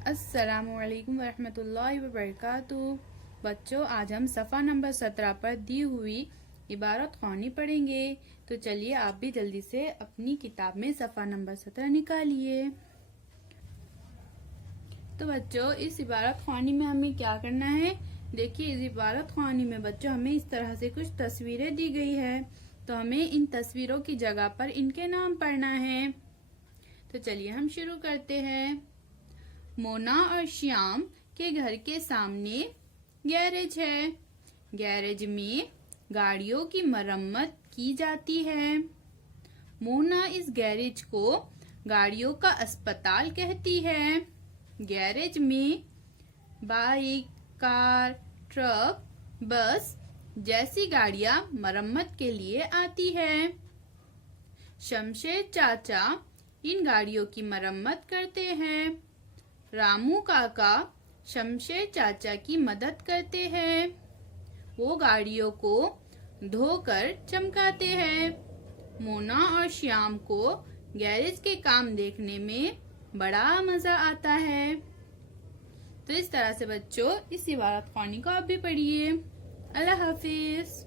अस्सलामुअलैकुम वरहमतुल्लाहि वबरकातुहू। बच्चों, आज हम सफ़ा नंबर 17 पर दी हुई इबारत ख़्वानी पढ़ेंगे। तो चलिए आप भी जल्दी से अपनी किताब में सफ़ा नंबर 17 निकालिए। तो बच्चों, इस इबारत ख़्वानी में हमें क्या करना है? देखिए, इस इबारत ख़्वानी में बच्चों हमें इस तरह से कुछ तस्वीरें दी गई है। तो हमें इन तस्वीरों की जगह पर इनके नाम पढ़ना है। तो चलिए हम शुरू करते हैं। मोना और श्याम के घर के सामने गैरेज है। गैरेज में गाड़ियों की मरम्मत की जाती है। मोना इस गैरेज को गाड़ियों का अस्पताल कहती है। गैरेज में बाइक, कार, ट्रक, बस जैसी गाड़ियां मरम्मत के लिए आती है। शमशेर चाचा इन गाड़ियों की मरम्मत करते हैं। रामू काका शमशेर चाचा की मदद करते हैं। वो गाड़ियों को धोकर चमकाते हैं। मोना और श्याम को गैरेज के काम देखने में बड़ा मजा आता है। तो इस तरह से बच्चों इस इबारत ख़्वानी को आप भी पढ़िए। अल्लाह हाफिज।